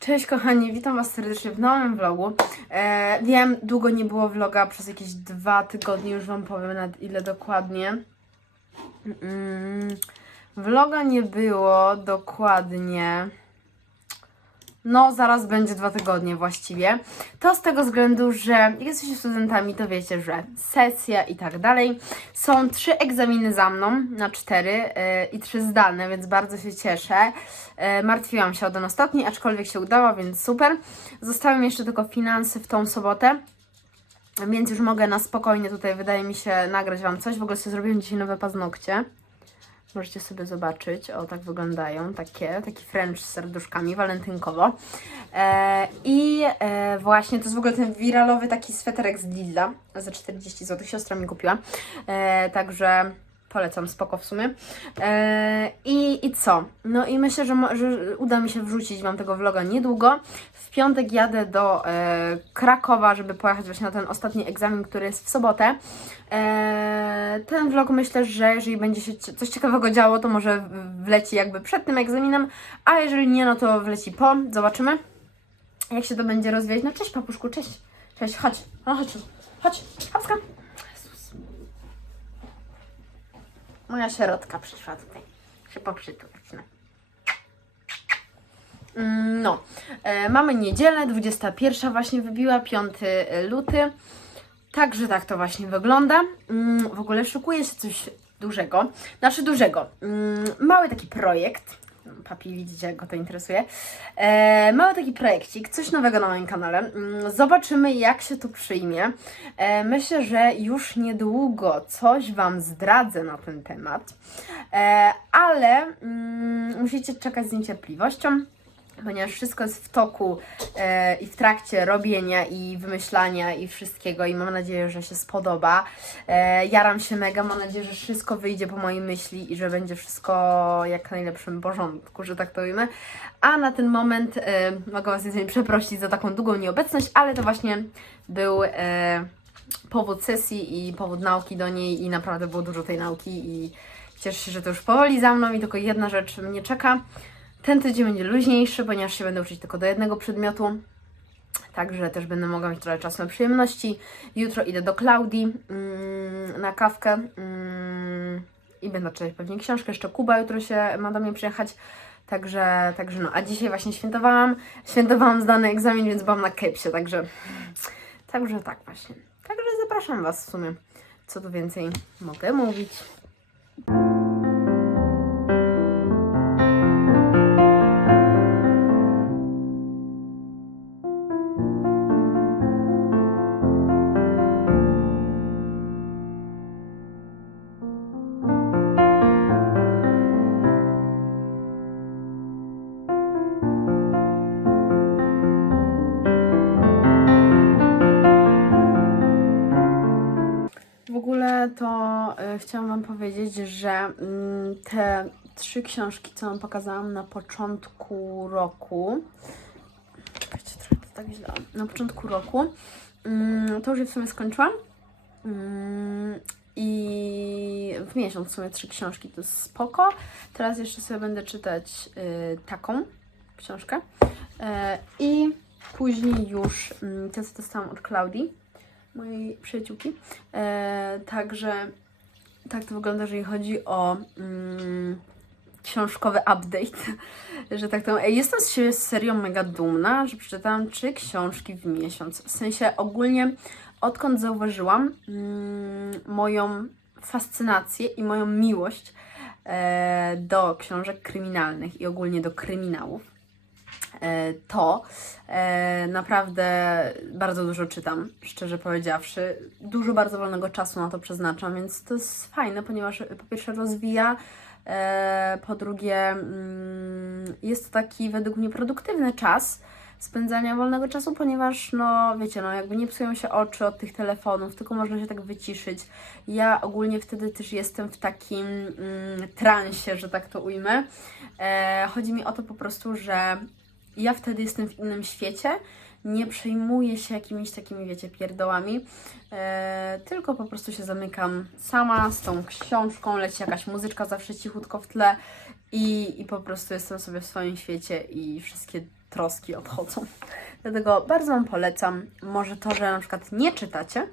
Cześć kochani, witam Was serdecznie w nowym vlogu. E, wiem, długo nie było vloga, przez jakieś dwa tygodnie, już Wam powiem na ile dokładnie. Mm, vloga nie było dokładnie. No, zaraz będzie dwa tygodnie właściwie. To z tego względu, że jak jesteście studentami, to wiecie, że sesja i tak dalej. Są trzy egzaminy za mną na cztery yy, i trzy zdalne, więc bardzo się cieszę. Yy, martwiłam się o ten ostatni, aczkolwiek się udało, więc super. Zostały jeszcze tylko finanse w tą sobotę. Więc już mogę na spokojnie tutaj, wydaje mi się, nagrać Wam coś. W ogóle sobie zrobiłem dzisiaj nowe paznokcie. Możecie sobie zobaczyć, o tak wyglądają, takie, taki French z serduszkami, walentynkowo. E, I e, właśnie to jest w ogóle ten wiralowy taki sweterek z Lidla za 40 zł, siostra mi kupiła. E, także polecam, spoko w sumie. E, i, I co? No i myślę, że, że uda mi się wrzucić Wam tego vloga niedługo. W piątek jadę do e, Krakowa, żeby pojechać właśnie na ten ostatni egzamin, który jest w sobotę. E, ten vlog myślę, że jeżeli będzie się coś ciekawego działo, to może wleci jakby przed tym egzaminem, a jeżeli nie, no to wleci po. Zobaczymy, jak się to będzie rozwijać. No cześć papuszku, cześć. Cześć, chodź. No, chodź, chodź, Hapska. Jezus. Moja sierotka przyszła tutaj się poprzytulać. No. Mm, No, e, mamy niedzielę, 21 właśnie wybiła, 5 luty. Także tak to właśnie wygląda. Mm, w ogóle szukuje się coś dużego. Znaczy dużego. Mm, mały taki projekt. Papi, widzicie, jak go to interesuje. E, mały taki projekcik, coś nowego na moim kanale. Mm, zobaczymy, jak się to przyjmie. E, myślę, że już niedługo coś Wam zdradzę na ten temat. E, ale mm, musicie czekać z niecierpliwością ponieważ wszystko jest w toku e, i w trakcie robienia i wymyślania i wszystkiego i mam nadzieję, że się spodoba. E, jaram się mega, mam nadzieję, że wszystko wyjdzie po mojej myśli i że będzie wszystko jak najlepszym porządku, że tak to. A na ten moment e, mogę Was jedynie przeprosić za taką długą nieobecność, ale to właśnie był e, powód sesji i powód nauki do niej i naprawdę było dużo tej nauki i cieszę się, że to już powoli za mną i tylko jedna rzecz mnie czeka. Ten tydzień będzie luźniejszy, ponieważ się będę uczyć tylko do jednego przedmiotu. Także też będę mogła mieć trochę czasu na przyjemności. Jutro idę do Klaudii mm, na kawkę mm, i będę czytać pewnie książkę. Jeszcze Kuba jutro się ma do mnie przyjechać. Także, także no, a dzisiaj właśnie świętowałam. Świętowałam zdany egzamin, więc byłam na kepsie, także, także tak właśnie. Także zapraszam Was w sumie. Co tu więcej mogę mówić? Chciałam Wam powiedzieć, że mm, te trzy książki, co Wam pokazałam na początku roku, czekajcie, trochę to tak źle, na początku roku, mm, to już je w sumie skończyłam. Mm, I w miesiąc w sumie trzy książki to jest spoko. Teraz jeszcze sobie będę czytać y, taką książkę. E, I później już te, co dostałam od Klaudii, mojej przyjaciółki. E, także tak to wygląda, jeżeli chodzi o mm, książkowy update. że tak to, Ej, jestem z siebie serią mega dumna, że przeczytałam trzy książki w miesiąc. W sensie ogólnie odkąd zauważyłam mm, moją fascynację i moją miłość e, do książek kryminalnych i ogólnie do kryminałów, e, to e, naprawdę bardzo dużo czytam, szczerze powiedziawszy. Dużo bardzo wolnego czasu na to przeznaczam, więc to jest fajne, ponieważ po pierwsze rozwija, e, po drugie mm, jest to taki według mnie produktywny czas spędzania wolnego czasu, ponieważ no wiecie, no jakby nie psują się oczy od tych telefonów, tylko można się tak wyciszyć. Ja ogólnie wtedy też jestem w takim mm, transie, że tak to ujmę. E, chodzi mi o to po prostu, że ja wtedy jestem w innym świecie, nie przejmuję się jakimiś takimi, wiecie, pierdołami, e, tylko po prostu się zamykam sama z tą książką, leci jakaś muzyczka zawsze cichutko w tle. I, i po prostu jestem sobie w swoim świecie i wszystkie troski odchodzą. Dlatego bardzo Wam polecam. Może to, że na przykład nie czytacie,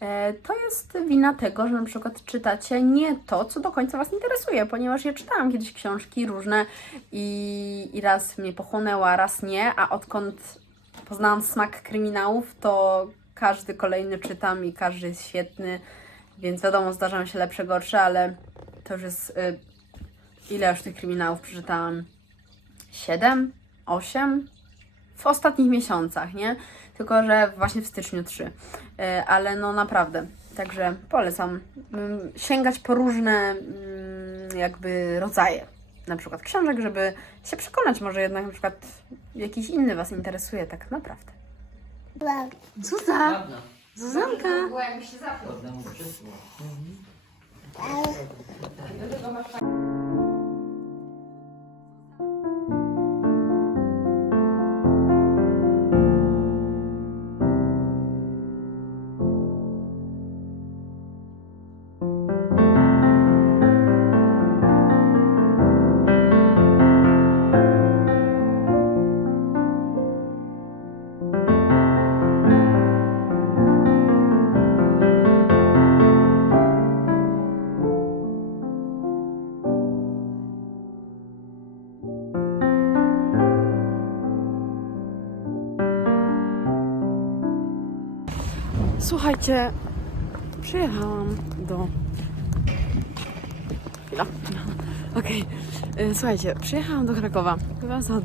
e, to jest wina tego, że na przykład czytacie nie to, co do końca Was interesuje, ponieważ ja czytałam kiedyś książki różne i, i raz mnie pochłonęła, raz nie, a odkąd poznałam smak kryminałów, to każdy kolejny czytam i każdy jest świetny, więc wiadomo, zdarzają się lepsze, gorsze, ale to już jest... Y, ile już tych kryminałów przeczytałam? 7? 8? W ostatnich miesiącach, nie? Tylko, że właśnie w styczniu 3. Y, ale no naprawdę, także polecam mm, sięgać po różne mm, jakby rodzaje na przykład książek, żeby się przekonać, może jednak na przykład jakiś inny Was interesuje tak naprawdę. Zuza! Zuzanka! Ładna mu przysła. Słuchajcie, przyjechałam do. Chwila. Okej. Y, Słuchajcie, przyjechałam do Krakowa. Byłam za hot.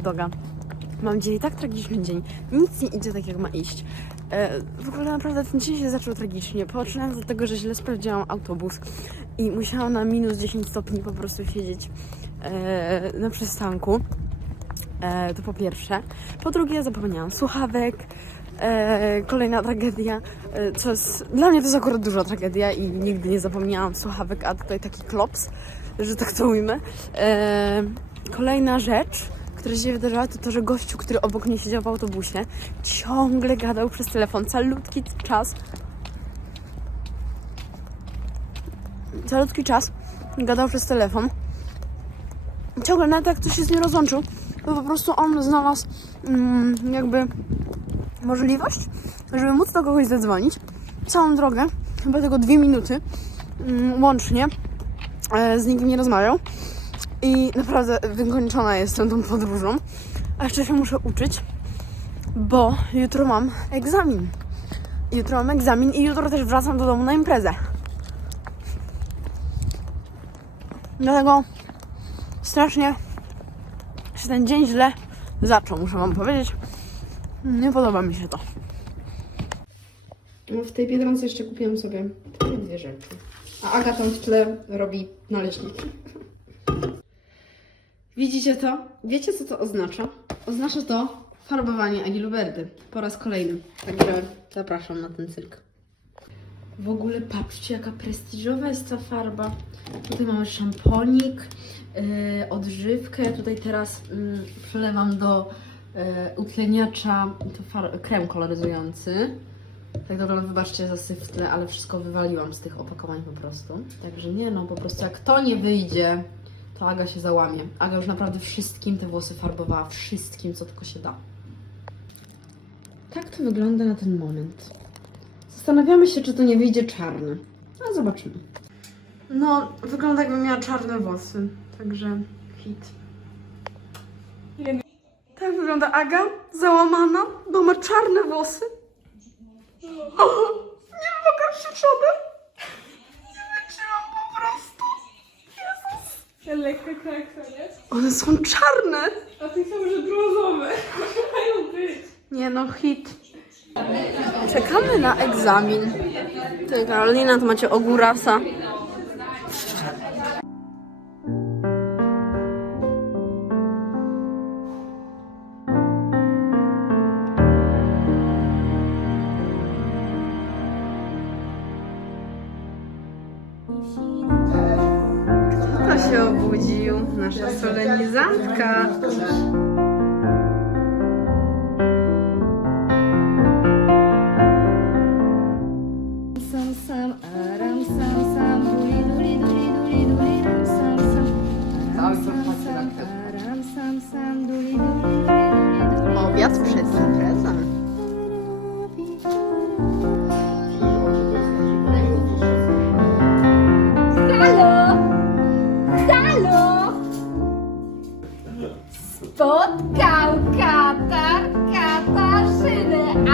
Mam dzisiaj tak tragiczny dzień. Nic nie idzie tak, jak ma iść. E, W ogóle naprawdę ten dzień się zaczął tragicznie. Poczynając od tego, że źle sprawdziłam autobus i musiałam na minus 10 stopni po prostu siedzieć e, na przystanku. E, to po pierwsze. Po drugie, zapomniałam słuchawek. E, kolejna tragedia, e, co jest, dla mnie to jest akurat duża tragedia i nigdy nie zapomniałam słuchawek, a tutaj taki klops, że tak to ujmę. E, kolejna rzecz, która się wydarzyła, to to, że gościu, który obok mnie siedział w autobusie, ciągle gadał przez telefon, calutki czas. Calutki czas gadał przez telefon. Ciągle, nawet jak ktoś się z nim rozłączył, to po prostu on znalazł mm, jakby możliwość, żeby móc do kogoś zadzwonić. Całą drogę, chyba tylko dwie minuty mm, łącznie, e, z nikim nie rozmawiał. I naprawdę wykończona jestem tą podróżą. A jeszcze się muszę uczyć, bo jutro mam egzamin. Jutro mam egzamin i jutro też wracam do domu na imprezę. Dlatego strasznie się ten dzień źle zaczął, muszę wam powiedzieć. Nie podoba mi się to. No w tej Biedronce jeszcze kupiłam sobie dwie rzeczy. A Aga tam w tle robi naleśniki. Widzicie to? Wiecie co to oznacza? Oznacza to farbowanie Agi Luberdy po raz kolejny. Także zapraszam na ten cyrk. W ogóle patrzcie, jaka prestiżowa jest ta farba. Tutaj mamy szamponik, yy, odżywkę. Tutaj teraz yy, przelewam do utleniacza to krem koloryzujący. Tak dobra, wybaczcie za syf tle, ale wszystko wywaliłam z tych opakowań po prostu. Także nie no, po prostu jak to nie wyjdzie, to Aga się załamie. Aga już naprawdę wszystkim te włosy farbowała, wszystkim, co tylko się da. Tak to wygląda na ten moment. Zastanawiamy się, czy to nie wyjdzie czarny. A zobaczymy. No, wygląda jakby miała czarne włosy. Także hit. Wygląda Aga, załamana, bo ma czarne włosy. O, nie się przodem. Nie wytrzymam po prostu. Jezus. Lekka kraksa, nie? One są czarne. A ty chciałeś, że brązowe. Mają być. Nie no, hit. Czekamy na egzamin. Tutaj Karolina, tu macie ogórasa. Obudził? Nasza solenizantka.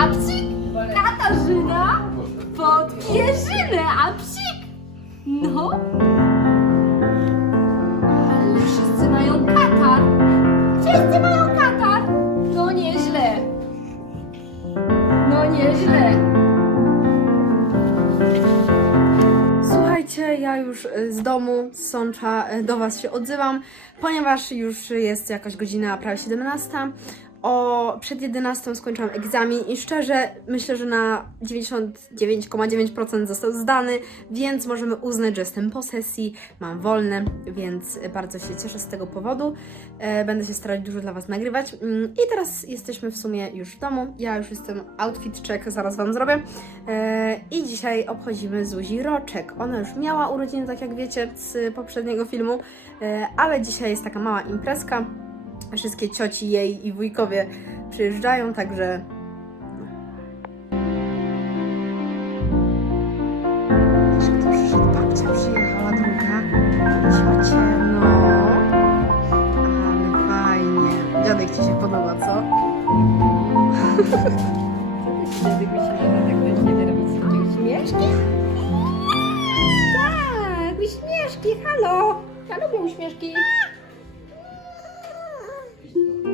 a psik! Katarzyna pod pierzynę, a psik! No! Ale wszyscy mają katar! Wszyscy mają katar! No nieźle! No nieźle! Słuchajcie, ja już y, z domu, z Sącza y, do Was się odzywam, ponieważ już jest jakaś godzina, prawie 17, o przed 11 skończyłam egzamin i szczerze myślę, że na 99,9% został zdany, więc możemy uznać, że jestem po sesji, mam wolne, więc bardzo się cieszę z tego powodu. E, Będę się starać dużo dla Was nagrywać. Mm, I teraz jesteśmy w sumie już w domu. Ja już jestem outfit check, zaraz Wam zrobię. E, I dzisiaj obchodzimy Zuzi roczek. Ona już miała urodziny, tak jak wiecie, z poprzedniego filmu, e, ale dzisiaj jest taka mała imprezka. Wszystkie cioci jej i wujkowie przyjeżdżają, także